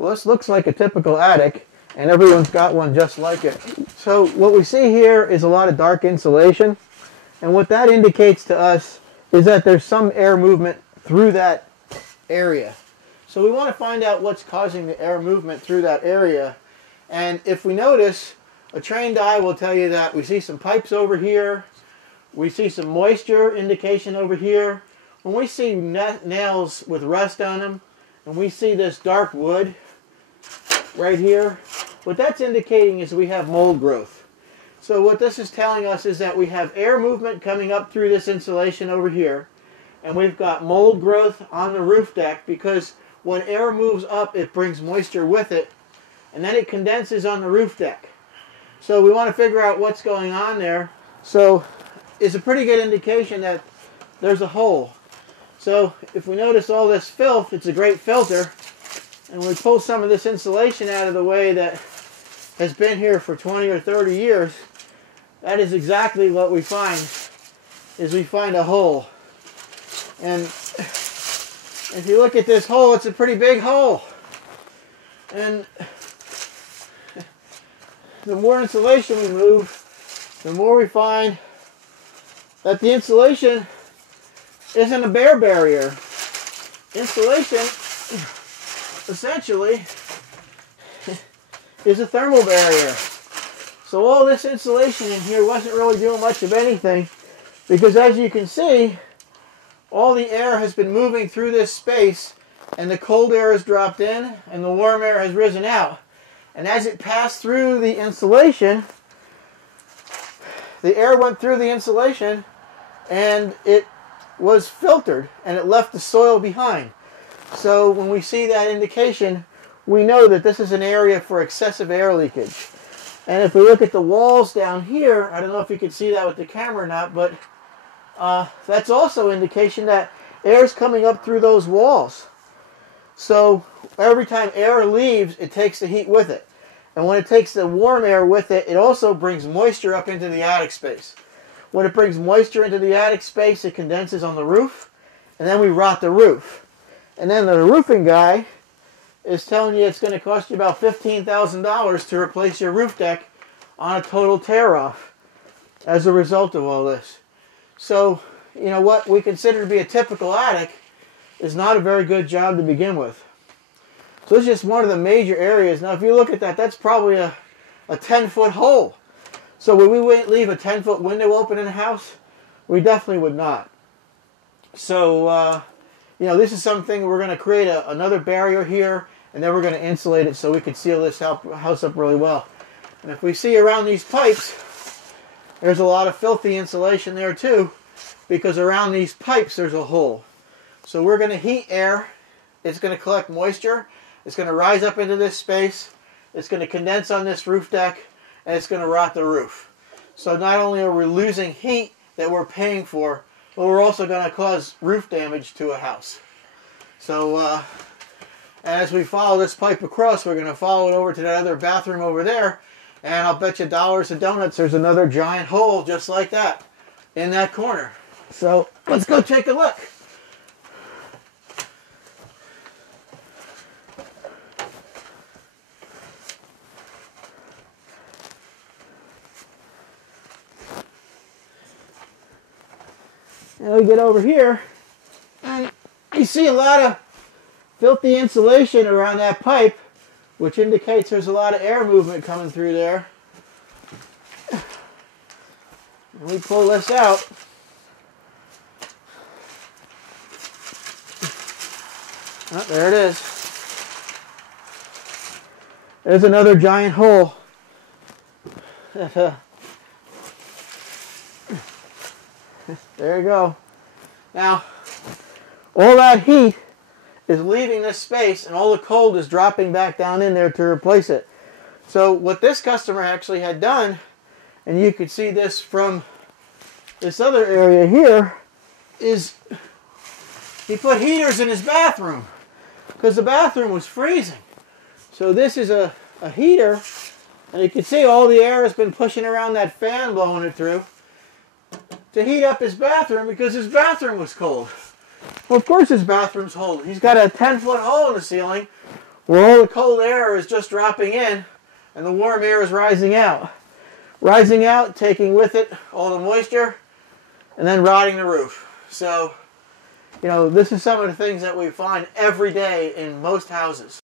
Well, this looks like a typical attic, and everyone's got one just like it. So what we see here is a lot of dark insulation, and what that indicates to us is that there's some air movement through that area. So we want to find out what's causing the air movement through that area. And if we notice, a trained eye will tell you that we see some pipes over here, we see some moisture indication over here. When we see nails with rust on them, and we see this dark wood right here, what that's indicating is we have mold growth. So what this is telling us is that we have air movement coming up through this insulation over here, and we've got mold growth on the roof deck, because when air moves up, it brings moisture with it, and then it condenses on the roof deck. So we want to figure out what's going on there. So it's a pretty good indication that there's a hole. So if we notice all this filth, it's a great filter. And we pull some of this insulation out of the way that has been here for 20 or 30 years, that is exactly what we find, is we find a hole. And if you look at this hole, it's a pretty big hole. And the more insulation we move, the more we find that the insulation isn't a bare barrier. Insulation, essentially, is a thermal barrier. So all this insulation in here wasn't really doing much of anything, because as you can see, all the air has been moving through this space, and the cold air has dropped in, and the warm air has risen out. And as it passed through the insulation, the air went through the insulation, and it was filtered, and it left the soil behind. So when we see that indication, we know that this is an area for excessive air leakage. And if we look at the walls down here, I don't know if you can see that with the camera or not, but that's also indication that air is coming up through those walls. So every time air leaves, it takes the heat with it. And when it takes the warm air with it, it also brings moisture up into the attic space. When it brings moisture into the attic space, it condenses on the roof, and then we rot the roof. And then the roofing guy is telling you it's going to cost you about $15,000 to replace your roof deck on a total tear-off as a result of all this. So, you know, what we consider to be a typical attic is not a very good job to begin with. So it's just one of the major areas. Now, if you look at that, that's probably a 10-foot hole. So would we leave a 10-foot window open in a house? We definitely would not. So, you know, this is something we're going to create another barrier here, and then we're going to insulate it so we can seal this house up really well. And if we see around these pipes, there's a lot of filthy insulation there too, because around these pipes there's a hole. So we're going to heat air. It's going to collect moisture. It's going to rise up into this space. It's going to condense on this roof deck, and it's going to rot the roof. So not only are we losing heat that we're paying for, but we're also going to cause roof damage to a house. So as we follow this pipe across, we're going to follow it over to that other bathroom over there, and I'll bet you dollars of donuts there's another giant hole just like that in that corner. So let's go take a look. And we get over here, and you see a lot of filthy insulation around that pipe, which indicates there's a lot of air movement coming through there. And we pull this out. Oh, there it is. There's another giant hole. There you go. Now, all that heat is leaving this space, and all the cold is dropping back down in there to replace it. So what this customer actually had done, and you could see this from this other area here, is he put heaters in his bathroom because the bathroom was freezing. So this is a heater, and you can see all the air has been pushing around that fan, blowing it through to heat up his bathroom because his bathroom was cold. Well, of course his bathroom's cold. He's got a 10-foot hole in the ceiling where all the cold air is just dropping in and the warm air is rising out. Rising out, taking with it all the moisture, and then rotting the roof. So, you know, this is some of the things that we find every day in most houses.